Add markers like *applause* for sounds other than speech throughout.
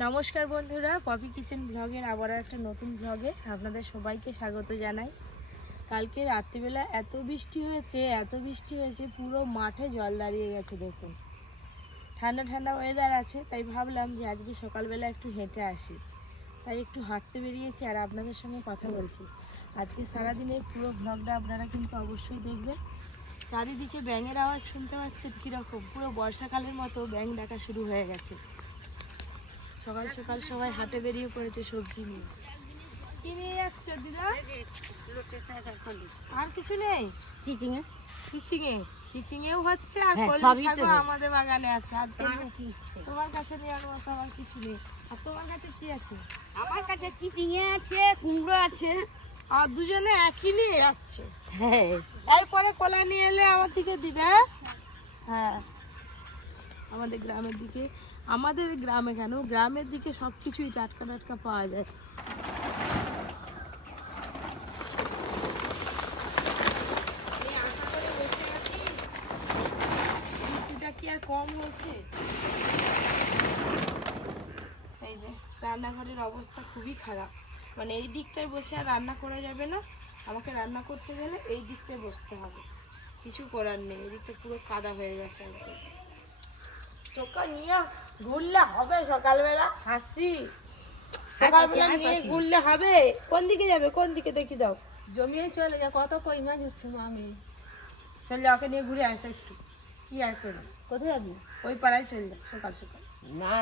নমস্কার বন্ধুরা, poppy kitchen ব্লগের আবার একটা নতুন ব্লগে আপনাদের সবাইকে স্বাগত জানাই। কালকে রাত্রিবেলা এত বৃষ্টি হয়েছে, এত বৃষ্টি হয়েছে, পুরো মাঠে জল দাঁড়িয়ে গেছে, দেখুন। ঠান্ডা ঠান্ডা ওয়েদার আছে, তাই ভাবলাম যে আজকে সকালবেলা একটু হেঁটে আসি। তাই একটু হাঁটতে বেরিয়েছি আর আপনাদের সঙ্গে কথা বলছি। আজকে সারাদিনের পুরো ব্লগটা আপনারা কিন্তু অবশ্যই দেখবেন। চারিদিকে ব্যাঙের আওয়াজ শুনতে পাচ্ছেন কীরকম, পুরো বর্ষাকালের মতো ব্যাঙ ডাকা শুরু হয়ে গেছে। সকাল সকাল সবাই হাটে বেরিয়ে পড়েছে সবজি নিয়ে। কি নিয়ে যাচ্ছ দিদা? আর কিছু নেই? চিচিঙে। চিচিঙে? চিচিঙেও হচ্ছে আর হ্যাঁ, কলমি শাকও আমাদের বাগানে আছে। আজকে তোমার কাছে নেওয়ার মতো আমার কিছু নেই। আর তোমার কাছে কি আছে? আমার কাছে চিচিঙে আছে কুমড়ো আছে। আর দুজনে একই নিয়ে যাচ্ছে। হ্যাঁ। এরপরে কলা নিয়ে এলে আমার দিকে দিবে? হ্যাঁ। আমাদের গ্রামের দিকে আমাদের গ্রামে কেন? গ্রামের দিকে সব কিছুই টাটকা টাটকা পাওয়া যায়। এই আশা করে বসে আছি। বৃষ্টিটা কি আর কম হয়েছে? এই যে রান্নাঘরের অবস্থা খুবই খারাপ। মানে এই দিকটায় বসে আর রান্না করা যাবে না। আমাকে রান্না করতে গেলে এই দিকটায় বসতে হবে। কিছু করার নেই এদিকটা পুরো কাদা হয়ে গেছে একদম। টোকা নিয়ে ঘুরলে হবে সকালবেলা? হাসি। সকালবেলা নিয়ে ঘুরলে হবে? কোন দিকে যাবে? কোন দিকে দেখি দাও। জমিয়ে চলে যা কত কই মাছ উঠছে আমি। চললে ওকে নিয়ে ঘুরে আসে একটু। কি আর করব? কোথায় যাবি? ওই পাড়ায় চল যা সকাল সকাল। না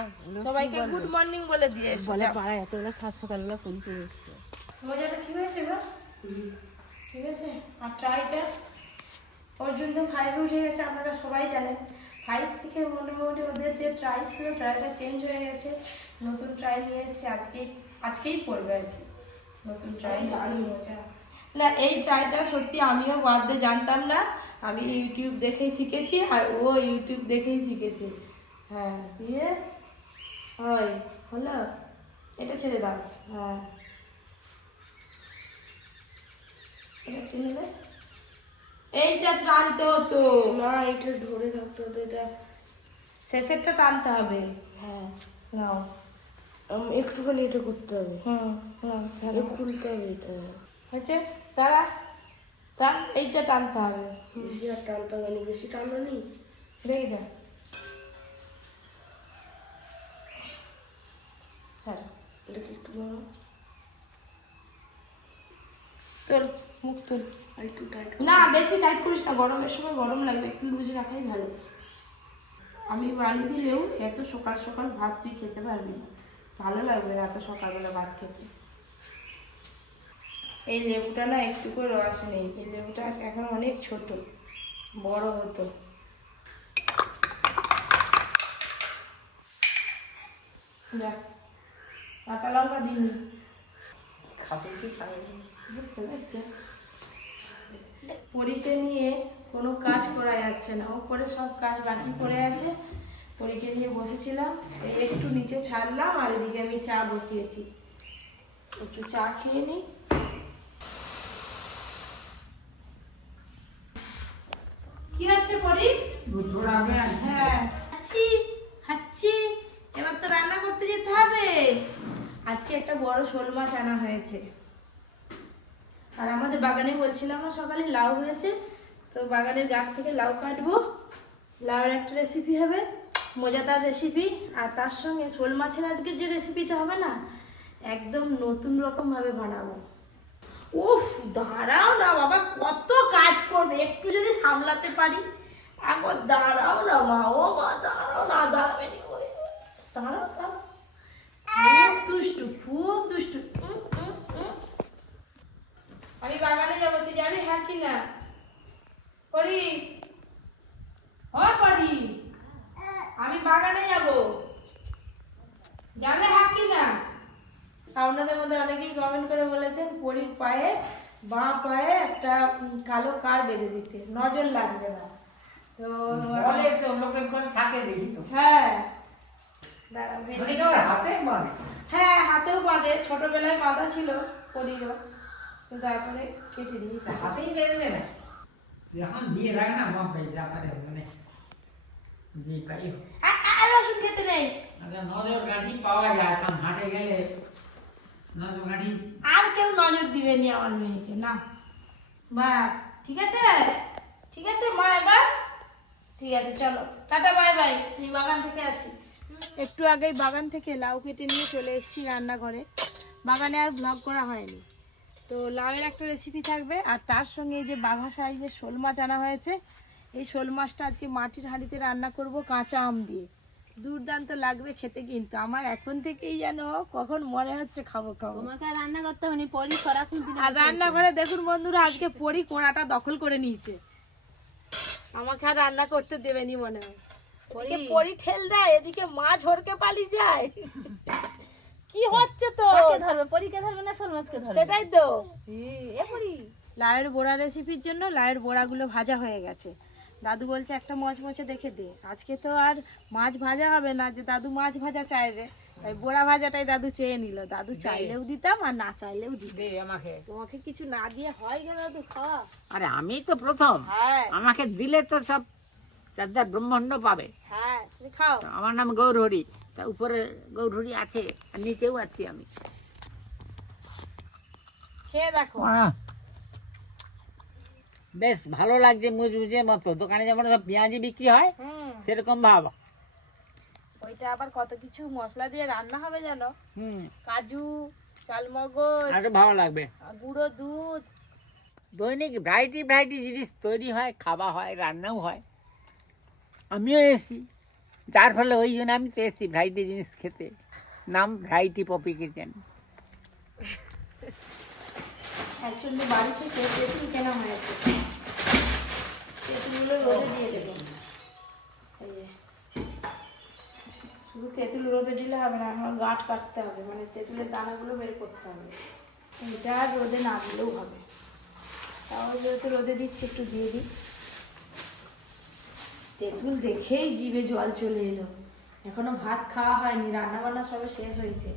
সবাইকে গুড মর্নিং বলে দিয়ে বলে। পাড়ায় এতবেলা সাত সকালবেলা ফোন করে এসছে। মজাটা ঠিক হয়েছে ঠিক আছে? আর ট্রাইটা অর্জুন তো ফাইভে উঠে গেছে আপনারা সবাই জানেন। ফাইভ থেকে মোটামুটি ওদের যে ট্রাই ছিল ট্রাইটা চেঞ্জ হয়ে গেছে। নতুন ট্রাই নিয়ে এসেছে আজকেই আজকেই পড়বে আর কি। নতুন ট্রাই দারুণ মজা না এই ট্রাইটা সত্যি আমিও বাদ দিয়ে জানতাম না। আমি ইউটিউব দেখেই শিখেছি আর ও ইউটিউব দেখেই শিখেছে। হ্যাঁ দিয়ে হয় হলো এটা ছেড়ে দাও। হ্যাঁ। এটা টেনে দে। এইটা টানতে হতো। না এটা ধরে থাকতে হতো এটা শেষেরটা টানতে হবে। হ্যাঁ। নাও। একটুখানি এটা করতে হবে। হুম না খুলতে হবে এটা। হয়েছে? তারা টান এইটা টানতে হবে। বেশি আর টানতে হবে না বেশি টানো নি দেখি দা। ছাড়ো। এটাকে একটু তোর মুখ তোর আর একটু টাইট না বেশি টাইট করিস না গরমের সময় গরম লাগবে একটু লুজ রাখাই ভালো। আমি বানিয়ে দিলেও এত সকাল সকাল ভাত তুই খেতে পারবি না। ভালো লাগবে না এত সকালবেলা ভাত খেতে। এই লেবুটা না একটু করে রস নেই। এই লেবুটা এখন অনেক ছোট বড় হতো। দেখ কাঁচা লঙ্কা দিইনি। খাবে কি খাবে বুঝছ বুঝছ পরীকে নিয়ে কোনো কাজ করা যাচ্ছে না। ও করে সব কাজ বাকি পড়ে আছে। পরীকে নিয়ে বসেছিলাম। এই একটু নিচে ছাড়লাম আর এদিকে আমি চা বসিয়েছি। একটু চা খেয়ে নিই। কি হচ্ছে পরি? হ্যাঁ। এবার তো রান্না করতে যেতে হবে। আজকে একটা বড় শোল মাছ আনা হয়েছে। আর আমাদের বাগানে বলছিলাম না, সকালে লাউ হয়েছে, তো বাগানের গাছ থেকে লাউ কাটবো। লাউয়ের একটা রেসিপি হবে, মজাদার রেসিপি আর তার সঙ্গে শোল মাছের আজকের যে রেসিপিটা হবে না, একদম নতুন রকমভাবে বানাবো। উফ, দাঁড়াও না বাবা, কত কাজ করবে, একটু যদি সামলাতে পারি। একবার দাঁড়াও না মা, ও মা, দাঁড়াও না, দাঁড়াবে দাঁড়াও দাঁড়াও খুব দুষ্টু খুব দুষ্টু উম, উম, উম। আমি বাগানে যাব তুই যাবি হ্যাঁ কি না পরি হয় পরি আমি বাগানে যাব যাবে হ্যাঁ কি না আপনাদের মধ্যে অনেকেই কমেন্ট করে বলেছেন পরির পায়ে বাঁ পায়ে একটা উম, কালো কার বেঁধে দিতে নজর লাগবে না তো বলে তো লোকের ঘরে থাকে দেখি তো হ্যাঁ দাঁড়া বেঁধে ধরে যাওয়ার হাতে বলে হ্যাঁ বাঁধে ছোটবেলায় বাঁধা ছিল তো তারপরে কেটে দিয়েছে। হাতেই বেরবে না যখন দিয়ে রাখ না আমার মানে যে পাই রসুন খেতে নেই। আচ্ছা নজর গাঠি পাওয়া যায় এখন হাটে গেলে নজর গাঠি আর কেউ নজর দিবেনি আমার মেয়েকে না। বাস ঠিক আছে? ঠিক আছে মা এবার? ঠিক আছে চলো। Tata bye bye. আমি বাগান থেকে আসি। একটু আগেই বাগান থেকে লাউ কেটে নিয়ে চলে এসেছি রান্নাঘরে। বাগানে আর ব্লগ করা হয়নি। তো লাউয়ের একটা রেসিপি থাকবে আর তার সঙ্গে এই যে বাঘা সাইজের শোল মাছ আনা হয়েছে এই শোল মাছটা আজকে মাটির হাঁড়িতে রান্না করব কাঁচা আম দিয়ে। দুর্দান্ত লাগবে খেতে কিন্তু আমার এখন থেকেই যেন কখন মনে হচ্ছে খাব খাব। তোমাকে আর রান্না করতে হয়নি পরি আর রান্নাঘরে দেখুন বন্ধুরা আজকে পরি কোড়াটা দখল করে নিয়েছে। আমাকে আর রান্না করতে দেবেনি মনে হয়। পরি। ঠেল দেয় এদিকে মাছ হরকে পালি যায়। কি হচ্ছে তো কে ধরবে? পরিকে ধরবে না শোল মাছকে ধরবে? সেটাই তো। এ পরি। লাউয়ের বড়া রেসিপির জন্য লাউয়ের বড়াগুলো ভাজা হয়ে গেছে। দাদু বলছে একটা মচমচে দেখে দে। আজকে তো আর মাছ ভাজা হবে না যে দাদু মাছ ভাজা চাইবে তাই বড়া ভাজাটাই দাদু চেয়ে নিল। দাদু চাইলেও দিতাম আর না চাইলেও দিতাম। দে আমাকে। তোমাকে কিছু না দিয়ে হয় কেন দাদু খাওয়া আরে আমি তো প্রথম। হ্যাঁ। আমাকে দিলে তো সব চারদার ব্রহ্মাণ্ড পাবে। হ্যাঁ তুমি খাও। আমার নাম গৌরহরি। তা উপরে গৌরহরি আছে আর নিচেও আছি আমি। খেয়ে দেখো। বেশ ভালো লাগছে মুজমুজে মতো। দোকানে যেমন সব পেঁয়াজি বিক্রি হয় হুম। সেরকম ভাব। ওইটা আবার কত কিছু মশলা দিয়ে রান্না হবে জানো? হুম। কাজু চালমগজ আরও ভালো লাগবে। গুঁড়ো দুধ। দৈনিক ভ্যারাইটি ভ্যারাইটি জিনিস তৈরি হয় খাওয়া হয় রান্নাও হয়। আমিও এসি। যার ফলে ওই জন্য আমি তো এসি ভ্যারাইটি জিনিস খেতে। নাম ভ্যারাইটি পপি কিচেন অ্যাকচুয়ালি বাড়ি থেকে তেঁতুল তেঁতুলগুলো রোদে দিয়ে শুধু তেঁতুল রোদে দিলে হবে না, আমার গাঁট কাটতে হবে। মানে তেঁতুলের দানাগুলো বের করতে হবে। এটা রোদে না দিলেও হবে। তাও যেহেতু রোদে দিচ্ছি, একটু দিয়ে দিই। তেঁতুল দেখেই জিভে জল চলে এলো। এখনও ভাত খাওয়া হয়নি রান্না বান্না সবে শেষ হয়েছে।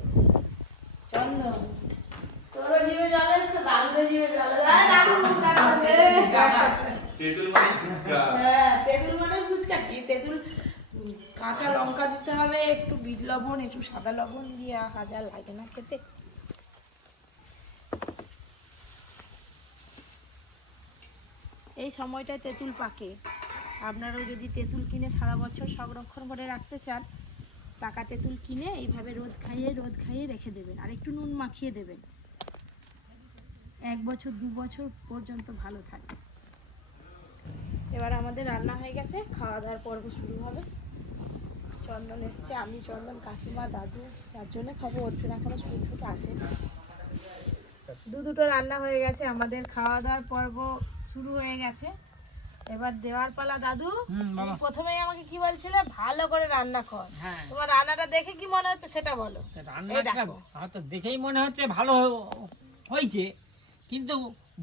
চন্দন। তোরও জিভে জল এসছে দাদুরও জিভে জল। তেঁতুল মানে ফুচকা। হ্যাঁ তেঁতুল মানে ফুচকা কি? তেঁতুল কাঁচা লঙ্কা দিতে হবে একটু বিট লবণ একটু সাদা লবণ দিয়ে হাজার লাগে না খেতে। এই সময়টায় তেঁতুল পাকে। আপনারাও যদি তেঁতুল কিনে সারা বছর সংরক্ষণ করে রাখতে চান, পাকা তেঁতুল কিনে এইভাবে রোদ খাইয়ে রোদ খাইয়ে রেখে দেবেন। আর একটু নুন মাখিয়ে দেবেন। এক বছর, দু বছর পর্যন্ত ভালো থাকে এবার আমাদের রান্না হয়ে গেছে। খাওয়া দাওয়ার পর্ব শুরু হবে। চন্দন এসছে, আমি চন্দন, কাকিমা, দাদু চারজনে খাব। অর্জুন এখনও স্কুল থেকে আসে দু দুটো রান্না হয়ে গেছে। আমাদের খাওয়া দাওয়ার পর্ব শুরু হয়ে গেছে। এবার দেওয়ার পালা দাদু প্রথমেই আমাকে কি বলছিলে? ভালো করে রান্না কর। হ্যাঁ। তোমার রান্নাটা দেখে কি মনে হচ্ছে সেটা বলো। রান্নাটা হয়তো দেখেই মনে হচ্ছে ভালো হয়েছে কিন্তু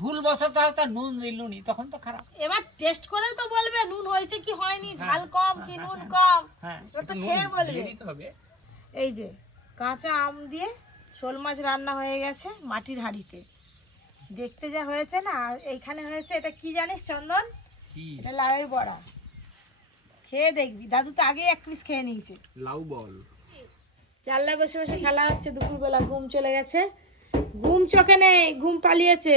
ভুল বশত হয়তো নুন দিলুনি তখন তো খারাপ। এবার টেস্ট করে তো বলবে নুন হয়েছে কি হয়নি ঝাল কম কি নুন কম? হ্যাঁ তো খেয়ে বলবে। এই যে কাঁচা আম দিয়ে শোল মাছ রান্না হয়ে গেছে মাটির হাঁড়িতে। দেখতে যা হয়েছে না এইখানে হয়েছে এটা কি জানিস চন্দন? এটা লাউয়ের বড়া। খেয়ে দেখবি। দাদু তো আগেই এক পিস খেয়ে নিয়েছে। লাউ বল। বসে বসে খেলা হচ্ছে দুপুরবেলা ঘুম চলে গেছে। ঘুম চোখে নেই ঘুম পালিয়েছে।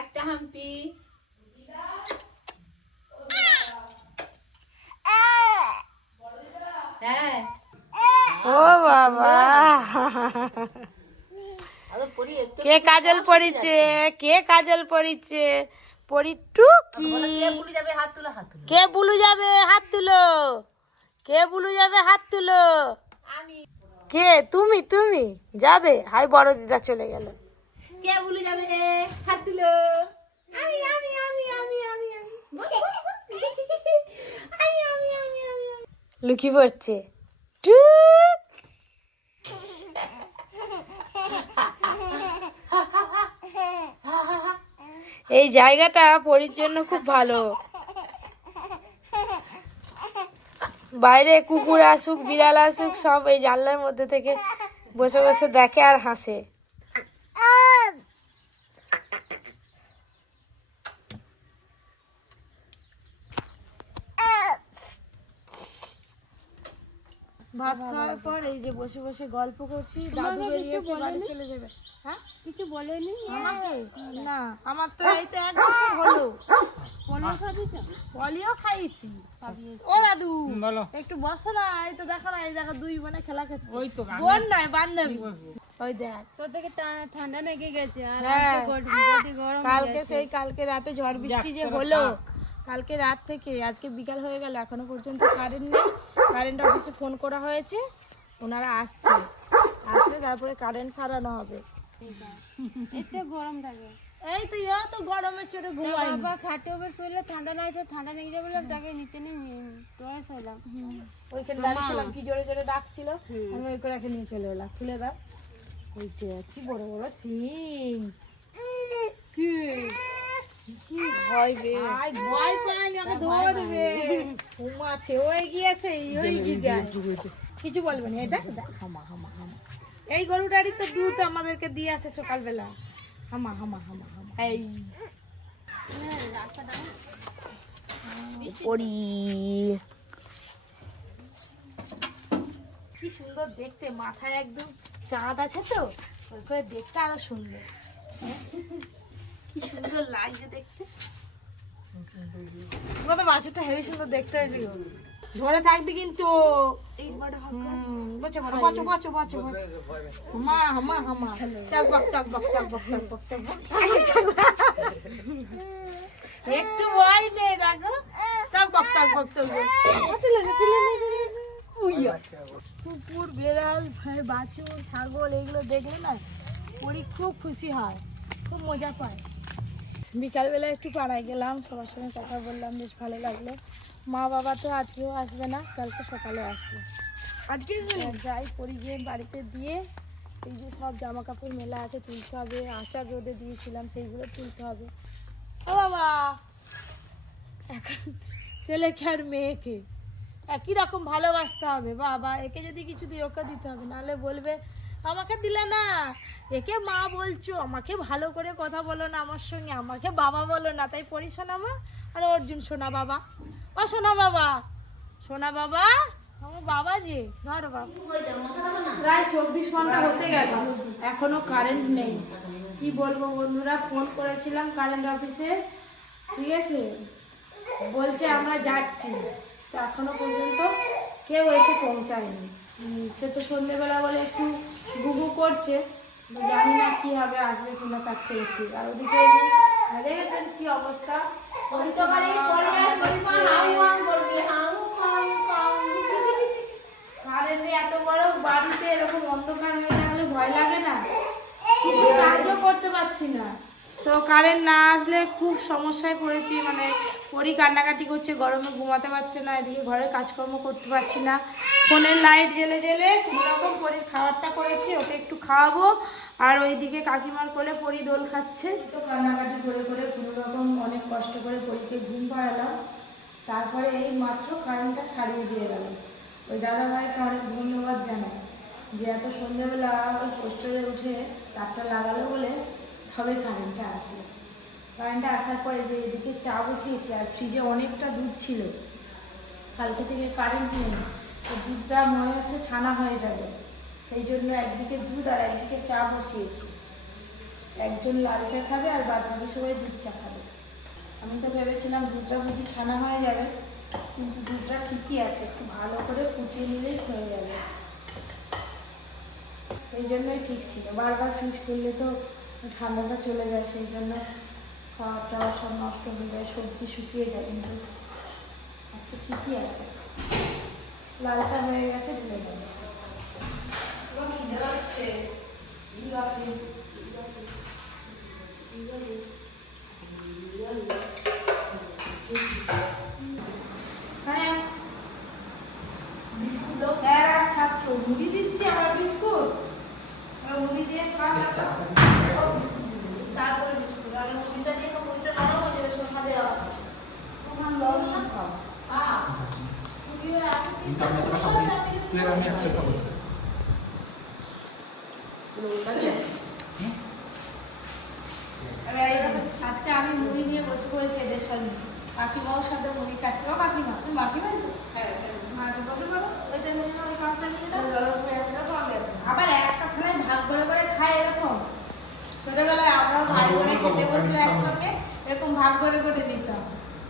একটা হাম্পি। হ্যাঁ। ও বাবা। আগে কে কাজল পড়িছে? কে কাজল পড়িছে? পড়ি টুকি কে কে বুলু যাবে হাত তুলো? কে বুলু যাবে হাত তুলো? আমি। কে? তুমি তুমি। যাবে। হাই বড় দিদা চলে গেল। কে বলে যাবে হাত তুলো। আমি আমি আমি আমি আমি। লুকি পড়ছে। টুক। *laughs* এই জায়গাটা পরির জন্য খুব ভালো। বাইরে কুকুর আসুক, বিড়াল আসুক, সব এই জানলার মধ্যে থেকে বসে বসে দেখে আর হাসে। ভাত খাওয়ার পর এই যে বসে বসে গল্প করছি দাদু বেরিয়েছে বাড়ি চলে যাবে। হ্যাঁ? কিছু বলেনি? আমাকে? না। আমার তো এই তো এক বছর হলো। পলিও ও দাদু একটু বসো না এই তো দেখো না এই দেখো দুই বোনে খেলা করছে। ওই তো বোন নয় বান্ধবী। ওই দেখ। তোর থেকে ঠান্ডা লেগে গেছে আর হ্যাঁ। আমি গরম কালকে সেই কালকে রাতে ঝড় বৃষ্টি যে হলো কালকে রাত থেকে আজকে বিকাল হয়ে গেল এখনও পর্যন্ত কারেন্ট নেই। কারেন্ট অফিসে ফোন করা হয়েছে ওনারা আসছে। আসলে তারপরে কারেন্ট সারানো হবে। এতে গরম থাকে এই তো ইয়া তো গরমের চোটে ঘুমাই বাবা খাটে উপর শুলে ঠান্ডা লাগছে ঠান্ডা লেগে যাবে বলে তাকে নিচে নিয়ে তোরা শুলাম ওইখানে দাঁড়িয়েছিলাম কি জোরে জোরে ডাকছিল। আমি ওই করে নিয়ে চলে এলাম। খুলে দাও। ওই কি বড় বড় সিং কি? কিছু বলবে না এটা দেখ, হামা হামা হামা। এই গরুটারই তো দুধ আমাদেরকে দিয়ে আসে সকালবেলা। হামা হামা হামা হামা। এই। কি সুন্দর দেখতে মাথায় একদম চাঁদ আছে তো ওই করে দেখতে আরও সুন্দর। কি সুন্দর লাগছে দেখতে। কত বাছুরটা হেবি সুন্দর দেখতে হয়েছে ধরে থাকবি কিন্তু একটু ভয় নেই দেখো। টক বক টক বক টক। কুকুর বেড়াল বাছুর ছাগল এগুলো দেখলে না পরি খুব খুশি হয়। খুব মজা পায়। বিকালবেলা একটু পাড়ায় গেলাম সবার সঙ্গে কথা বললাম বেশ ভালো লাগল। মা বাবা তো আজকেও আসবে না কালকে সকালে আসবে। আজকে যাই পরি গিয়ে বাড়িতে দিয়ে এই যে সব জামা কাপড় মেলা আছে তুলতে হবে আচার রোদে দিয়েছিলাম সেইগুলো তুলতে হবে। ও বাবা! এখন ছেলেকে আর মেয়েকে একই রকম ভালোবাসতে হবে বাবা একে যদি কিছু দিই ওকে দিতে হবে নাহলে বলবে আমাকে দিলে না। একে মা বলছো, আমাকে ভালো করে কথা বলো না আমার সঙ্গে, আমাকে বাবা বলো না। তাই পড়ি সোনা মা আর অর্জুন সোনা বাবা। ও সোনা বাবা সোনা বাবা, আমার বাবা যে, ধরো প্রায় চব্বিশ ঘণ্টা হতে গেল, এখনও কারেন্ট নেই। কি বলব বন্ধুরা ফোন করেছিলাম কারেন্ট অফিসে ঠিক আছে? বলছে আমরা যাচ্ছি। তো এখনও পর্যন্ত কেউ এসে পৌঁছায়নি। সে তো সন্ধ্যেবেলা বলে একটু গুগু করছে জানি না কি হবে আসবে কিনা তার চেয়ে ঠিক আর ওদিকে দেখেছেন কি অবস্থা? কারেন্টে এত বড় বাড়িতে এরকম অন্ধকার হয়ে থাকলে ভয় লাগে না? কিছু কাজও করতে পারছি না। তো কারেন্ট না আসলে খুব সমস্যায় পড়েছি মানে পরি কান্নাকাটি করছে, গরমে ঘুমাতে পারছে না, এদিকে ঘরের কাজকর্ম করতে পারছি না। ফোনের লাইট জেলে জেলে কোনোরকম পরির খাবারটা করেছি, ওকে একটু খাওয়াবো। আর ওইদিকে কাকিমার কোলে পরি দোল খাচ্ছে। তো কান্নাকাটি করে করে কোনো রকম অনেক কষ্ট করে পরীকে ঘুম পাড়ালাম। তারপরে এই মাত্র কারেন্টটা সারিয়ে দিয়ে গেল। ওই দাদাভাইকে অনেক ধন্যবাদ জানাই যে এত সন্ধ্যেবেলা ওই পোস্টারে উঠে তারটা লাগালো বলে তবে কারেন্টটা আসলো। কারেন্টটা আসার পরে যে এদিকে চা বসিয়েছে আর ফ্রিজে অনেকটা দুধ ছিল, কালকে থেকে কারেন্ট নেই, তো দুধটা মনে হচ্ছে ছানা হয়ে যাবে। সেই জন্য একদিকে দুধ আর একদিকে চা বসিয়েছি। একজন লাল চা খাবে আর বাদ বাকি সবাই দুধ চা খাবে। আমি তো ভেবেছিলাম দুধটা বুঝি ছানা হয়ে যাবে, কিন্তু দুধটা ঠিকই আছে, একটু ভালো করে ফুটিয়ে নিলেই হয়ে যাবে। এই জন্যই ঠিক ছিল। বারবার ফ্রিজ খুললে তো ঠান্ডাটা চলে যায় সেই জন্য টাবার সব নষ্ট হয়ে যায় সবজি শুকিয়ে যায় কিন্তু। আজকে ঠিকই আছে। লাল চা হয়ে গেছে ঢেলে দেবো। হ্যাঁ। বিস্কুট দাও। স্যার আর ছাত্র মুড়ি দিচ্ছে আবার বিস্কুট। মুড়ি দিয়ে খাওয়া তারপরে বিস্কুট আর মুড়িটা দিয়ে তো মুড়িটা নরম হয়ে যাবে শসা দেওয়া আছে তোমার লবণ খাও তুমিও এত কিছু করো না, আমি কিন্তু এবার এই দেখো, আজকে আমি মুড়ি নিয়ে বসে পড়েছি এদের সঙ্গে কাকিমাও সাথে মুড়ি ও কাকিমা তুমি খাইছো আচ্ছা বসে পড়ো যেন পাঁচটা নিয়ে আবার একটা থালায় ভাগ করে করে খায় এরকম ছোটবেলায় আমরা ভাই বোনে খেতে বসলে একসঙ্গে এরকম ভাগ করে করে নিতাম।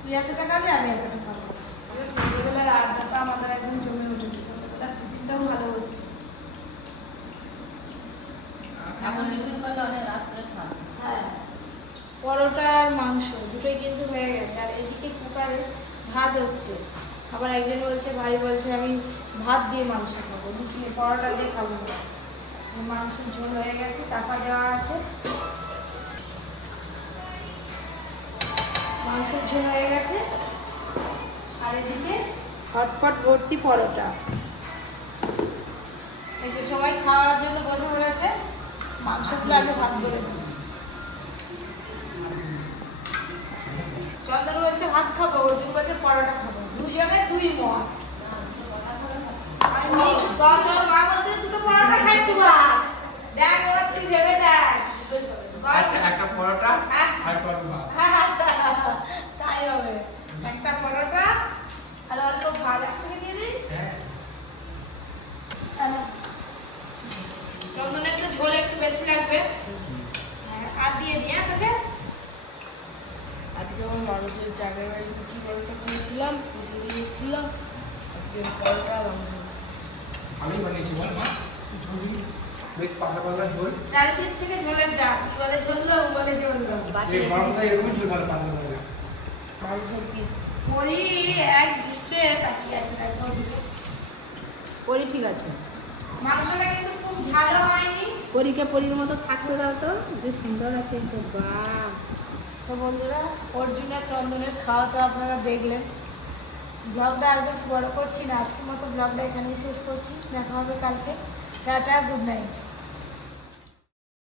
তুই এতটা খাবি আমি এতটা খাব ছোটবেলার আড্ডাটা আমাদের একদম জমে উঠেছে। ছোটবেলার টিফিনটাও ভালো হচ্ছে। এখন টিফিন করলে অনেক রাত্রে খাবে হ্যাঁ। পরোটা আর মাংস দুটোই কিন্তু হয়ে গেছে। আর এদিকে কুকারে ভাত হচ্ছে। আবার একজন বলছে ভাই বলছে আমি ভাত দিয়ে মাংস খাব। পরোটা দিয়ে খাব না। মাংসের ঝোল হয়ে গেছে চাপা দেওয়া আছে। মাংসের ঝোল হয়ে গেছে। আর এদিকে হটপট ভর্তি পরোটা। এই যে সবাই খাওয়ার জন্য বসে পড়েছে মাংসগুলো আগে ভাত করে দেবো চন্দন বলছে ভাত খাব অর্জুন বলছে পরোটা খাব। দুজনে দুই মত। চন্দন মা বলছে দুটো পরোটা খাই দেখ এবার তুই ভেবে দেখ। আচ্ছা একটা পরোটা হ্যাঁ। আর কত ভাত তাই হবে একটা পরোটা আর অল্প ভাত একসঙ্গে দিয়ে দিই হ্যাঁ হ্যাঁ। চন্দনের তো ঝোল একটু বেশি লাগবে হ্যাঁ, আর দিয়ে দিই হ্যাঁ তোকে আজকে আমার মানুষের জায়গায় বাড়ি লুচি পরোটা খেয়েছিলাম আজকে পরোটা মাংস আমি বানিয়েছি বল মা। ঝুলি বেশ পাতলা পাতলা ঝোল। চারিদিক থেকে ঝোলের ডাক কি বলে ঝোললো ও বলে এই গরমটা এরকম ঝোল ভালো পাতলা পাতলা। মাংসের পিস পরি এক দৃষ্টে তাকিয়ে আছে দেখো পরি ঠিক আছে। মাংসটা কিন্তু খুব ঝালও হয়নি। পরীকে পরীর মতো থাকতে দাও তো বেশ সুন্দর আছে তো বাহ। তো বন্ধুরা অর্জুন আর চন্দনের খাওয়া তো আপনারা দেখলেন। ব্লগটা আর বেশ বড় করছি না, আজকের মতো ব্লগটা এখানেই শেষ করছি। দেখা হবে কালকে। Tata, good night.